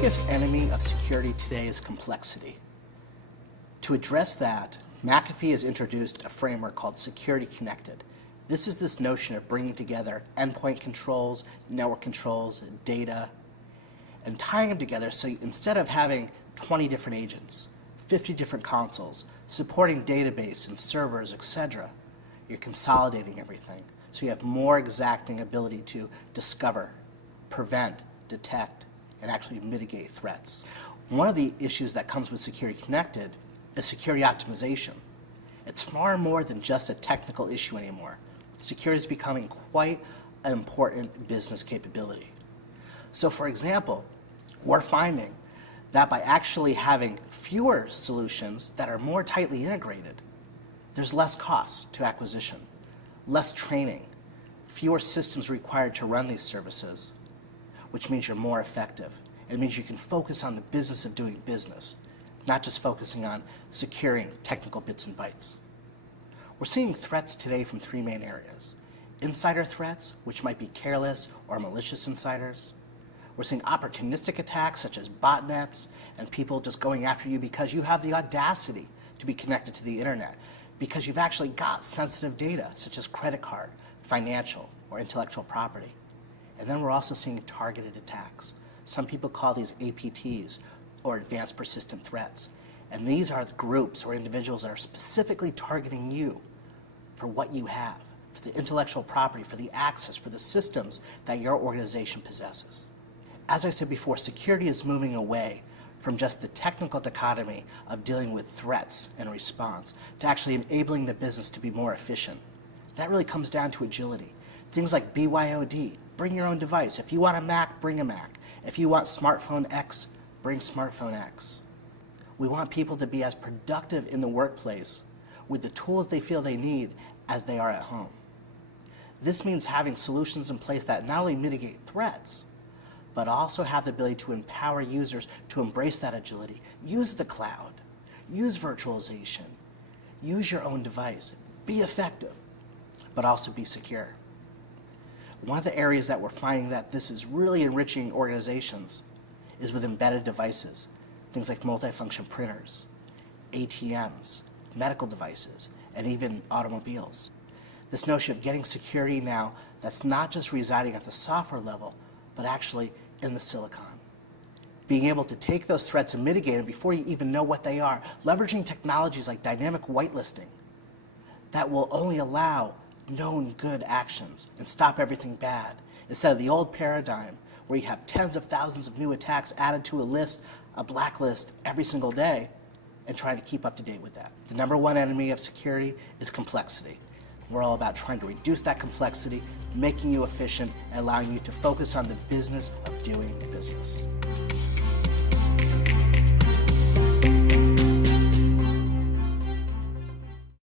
biggest enemy of security today is complexity. To address that, McAfee has introduced a framework called Security Connected. This is this notion of bringing together endpoint controls, network controls, data, and tying them together so instead of having 20 different agents, 50 different consoles, supporting database and servers, etc., you're consolidating everything so you have more exacting ability to discover, prevent, detect, and actually mitigate threats. One of the issues that comes with Security Connected is security optimization. It's far more than just a technical issue anymore. Security is becoming quite an important business capability. So for example, we're finding that by actually having fewer solutions that are more tightly integrated, there's less cost to acquisition, less training, fewer systems required to run these services, which means you're more effective. It means you can focus on the business of doing business, not just focusing on securing technical bits and bytes. We're seeing threats today from three main areas. Insider threats, which might be careless or malicious insiders. We're seeing opportunistic attacks such as botnets and people just going after you because you have the audacity to be connected to the internet, because you've actually got sensitive data such as credit card, financial, or intellectual property. And then we're also seeing targeted attacks. Some people call these APTs, or advanced persistent threats. And these are the groups or individuals that are specifically targeting you for what you have, for the intellectual property, for the access, for the systems that your organization possesses. As I said before, security is moving away from just the technical dichotomy of dealing with threats and response to actually enabling the business to be more efficient. That really comes down to agility. Things like BYOD, bring your own device. If you want a Mac, bring a Mac. If you want smartphone X, bring smartphone X. We want people to be as productive in the workplace with the tools they feel they need as they are at home. This means having solutions in place that not only mitigate threats, but also have the ability to empower users to embrace that agility. Use the cloud, use virtualization, use your own device, be effective, but also be secure. One of the areas that we're finding that this is really enriching organizations is with embedded devices, things like multifunction printers, ATMs, medical devices, and even automobiles. This notion of getting security now that's not just residing at the software level, but actually in the silicon. Being able to take those threats and mitigate them before you even know what they are, leveraging technologies like dynamic whitelisting that will only allow known good actions and stop everything bad, instead of the old paradigm where you have tens of thousands of new attacks added to a list, a blacklist every single day, and trying to keep up to date with that. The number one enemy of security is complexity. We're all about trying to reduce that complexity, making you efficient, and allowing you to focus on the business of doing business.